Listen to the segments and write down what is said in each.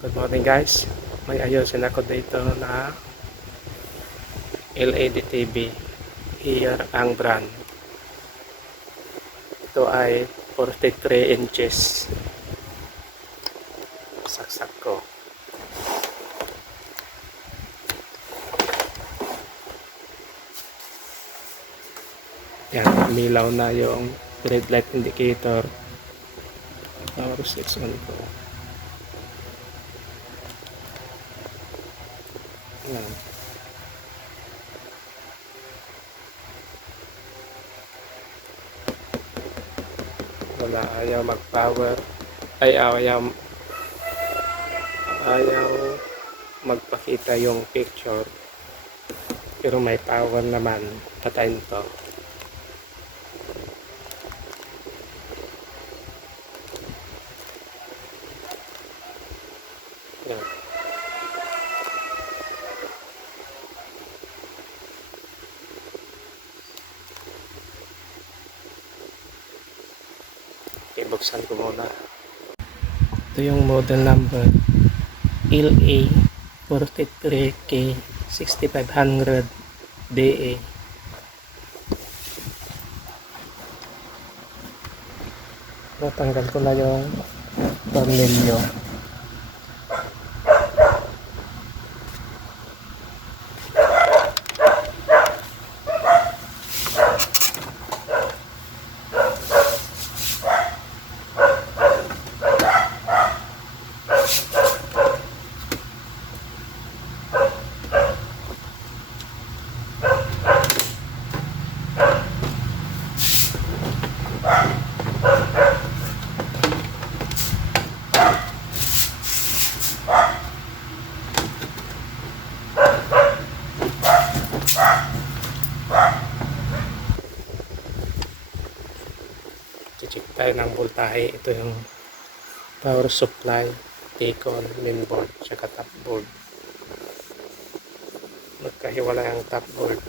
Good morning guys. May ayusin ako dito na LED TV. Here ang brand. Ito ay 43 inches. Saksak ko. Yan, umilaw na yung red light indicator. Power 6 on ko. Yan. Wala, ayaw mag-power. Ayaw magpakita yung picture. Pero may power naman. Patayin to. Yan. Okay, buksan ko muna. Ito yung model number LA43K 6500 DA. Natanggal ko na yung tornilyo. Check tayo ng voltahe. Ito yung power supply, T-con, mainboard, tsaka top board. Magkahiwalay ang top board.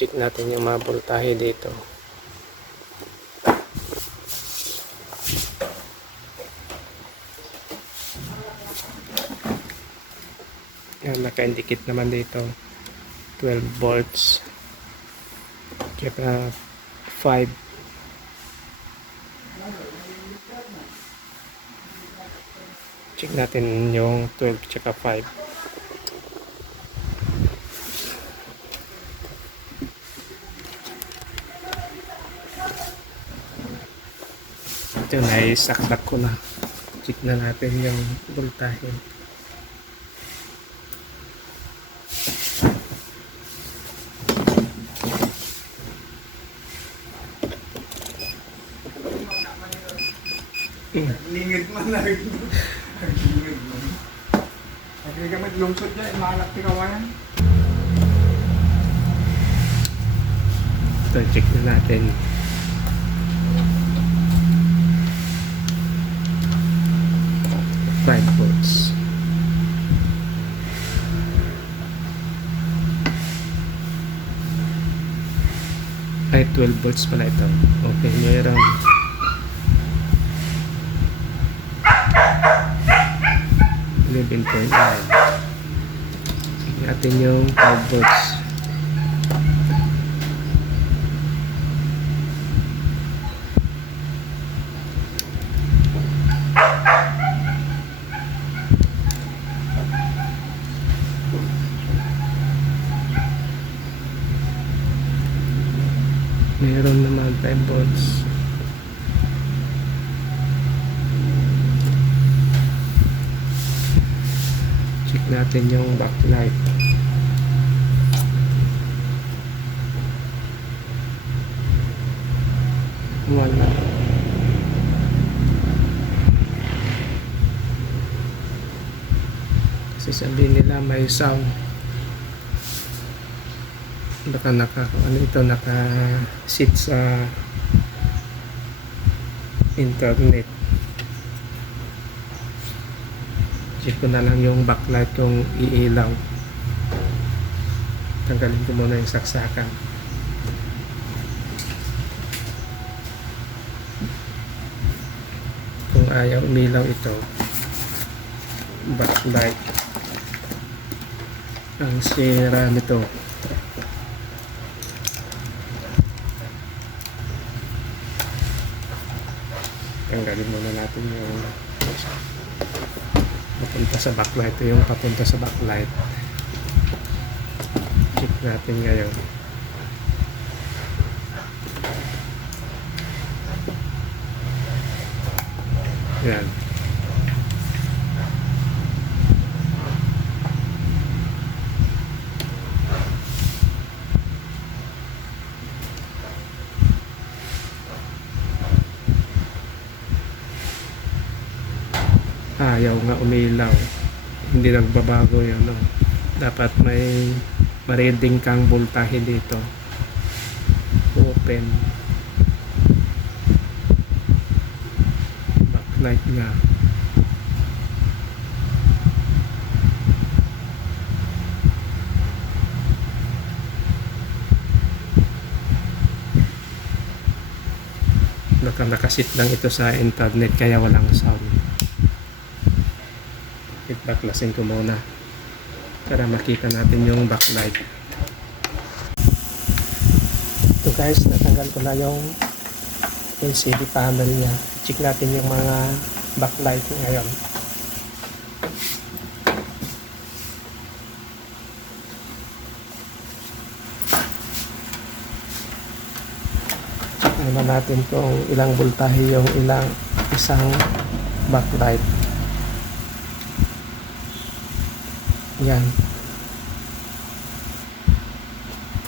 Check natin yung mga voltahe dito. Yan, naka-indicate naman dito 12 volts tsaka 5. Check natin yung 12 tsaka 5. Ito na, isaksak ko na. Check na natin yung voltahe. Lingid man na rin. Lingid man. Pagkali gamit lungsod dyan, mahalap di kawayan. Ito, check na natin. Five volts. Ay, 12 volts pala ito. Okay, mayroon 11.9. Check natin yung 5 volts. Meron naman 5 volts. Check natin yung backlight. Wala. Kasi sabihin nila may sound. Baka naka sit sa internet. Check ko na lang yung backlight kung iilaw. Tanggalin ko muna yung saksakan. ayaw umilaw ito. Backlight ang sira nito. Tanggalin muna natin yung papunta sa backlight. Ito yung papunta sa backlight. Check natin ngayon. Yan. Ayaw nga umilaw. Hindi nagbabago yun. No? Dapat may ma-reading kang voltahe dito. Open. Backlight nga. Nakasit lang ito sa internet kaya walang sound. Baklasin ko muna para makita natin yung backlight. Ito guys, natanggal ko na yung LCD panel niya. Check natin yung mga backlight ngayon. Check muna natin kung ilang voltahe yung isang backlight. Yan.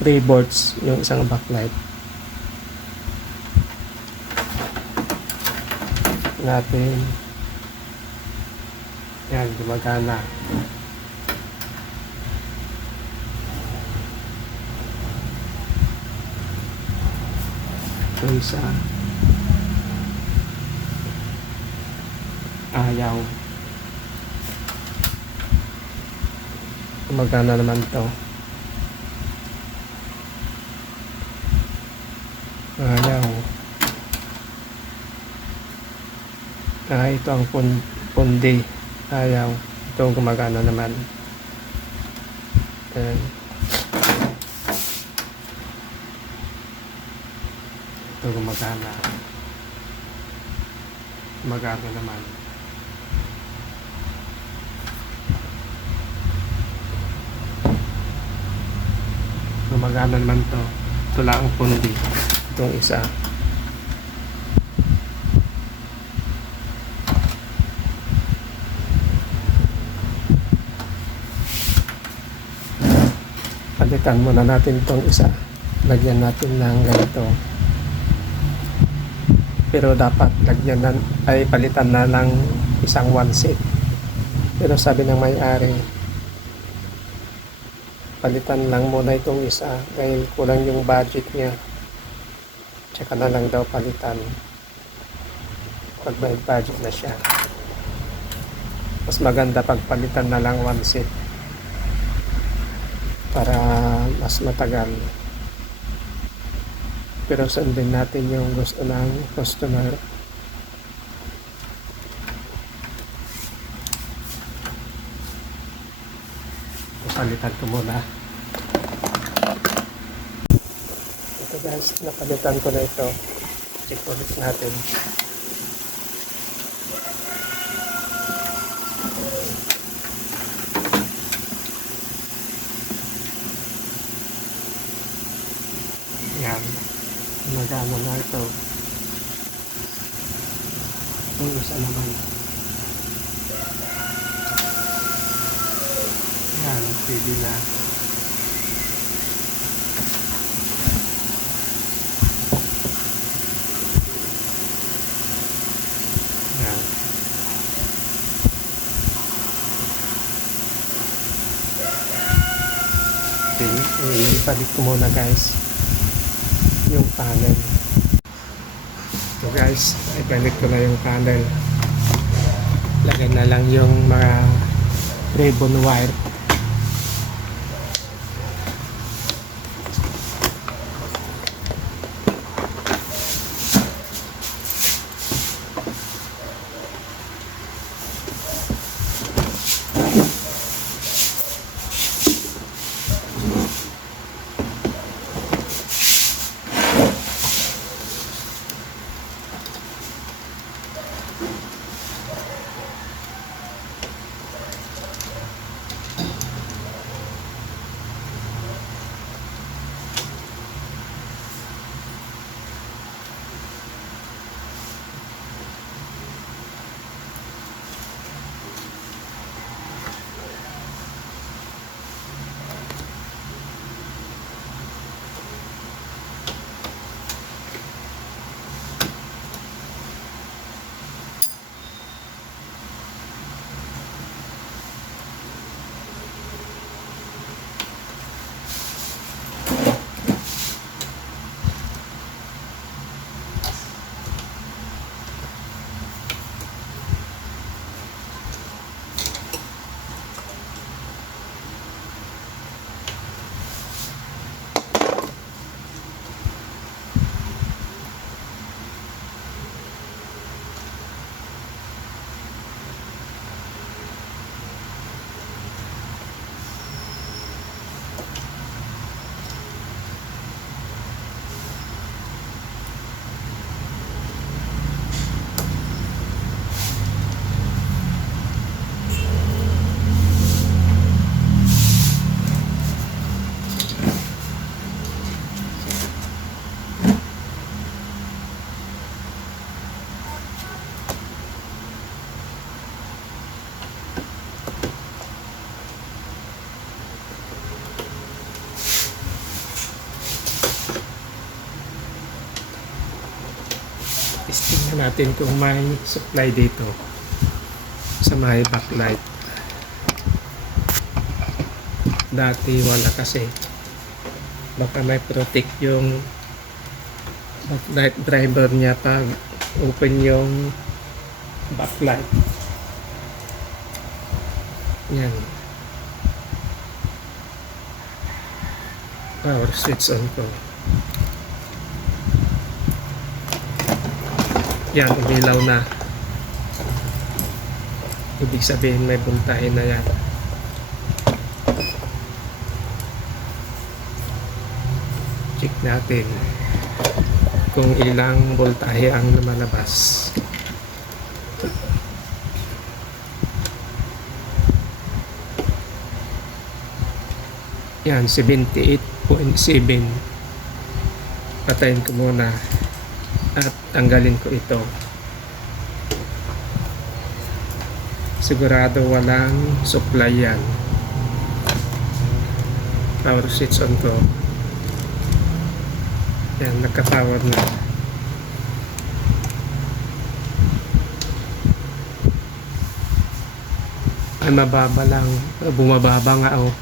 3 volts yung isang backlight. Natin. Yan, gumagana. Ito isa. Ayaw. Gumagana naman to. Ayaw. Ito ang pundi. Ayaw. Ito gumagana naman. Ayan. Ito gumagana. Gumagana naman. Gumagana naman to. Ito lang ang pundi. Itong isa. Palitan muna natin itong isa. Lagyan natin ng ganito. Pero dapat lagyan na, ay palitan na lang isang 1 set. Pero sabi ng may-ari, palitan lang muna itong isa dahil kulang yung budget niya. Tsaka na lang daw palitan pag may budget na siya. Mas maganda pag palitan na lang 1 set para mas matagal. Pero sundin natin yung gusto ng customer. Palitan ko muna. Ito guys, napalitan ko na ito. Check ulit natin. Yan. Nagano na ito. Yung isa naman. Yan, pwede na. Yan. Okay, ibalik ko muna guys yung panel. So guys, ibalik ko na yung panel. Lagay na lang yung mga ribbon wire. Testing na natin kung may supply dito sa may backlight. Dati wala kasi. Baka may protect yung backlight driver niya pag open yung backlight. Yan. Power switch on ko. Yan, umilaw na. Ibig sabihin may voltahe na yan. Check natin kung ilang voltahe ang lumalabas. Yan, 78.7. Patayin ko muna at tanggalin ko ito. Sigurado walang supply yan. Power switch on ko. Yan, nagka-power na. Ay, mababa lang. Bumababa nga, oh.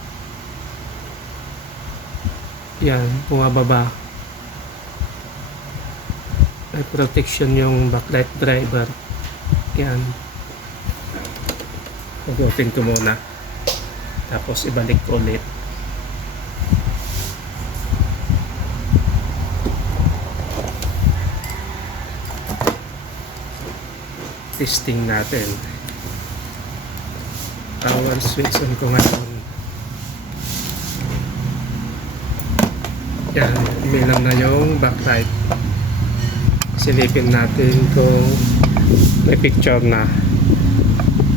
Yan, bumababa. May protection yung backlight driver. Yan. Pag-open ko muna. Tapos ibalik ko ulit. Testing natin. Power switch on ko ngayon. Yan, umilaw na yung backlight. Silipin natin kung may picture na.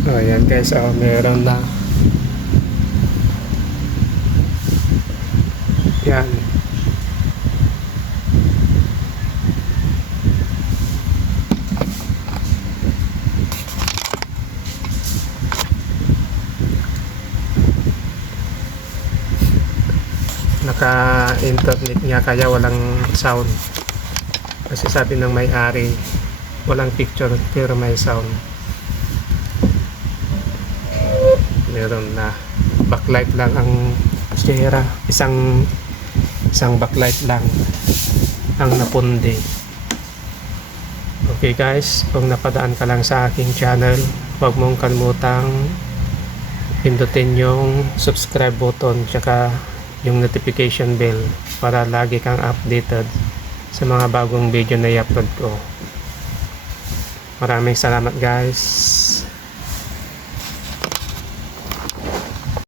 O, yan guys, meron na. Yan. Naka-internet niya kaya walang sound. Kasi sabi ng may-ari walang picture pero may sound. Meron na. Backlight lang ang sira. Isang backlight lang ang napundi. Okay guys, kung napadaan ka lang sa aking channel, huwag mong kalimutang pindutin yung subscribe button tsaka yung notification bell para lagi kang updated sa mga bagong video na i-upload ko. Maraming salamat guys.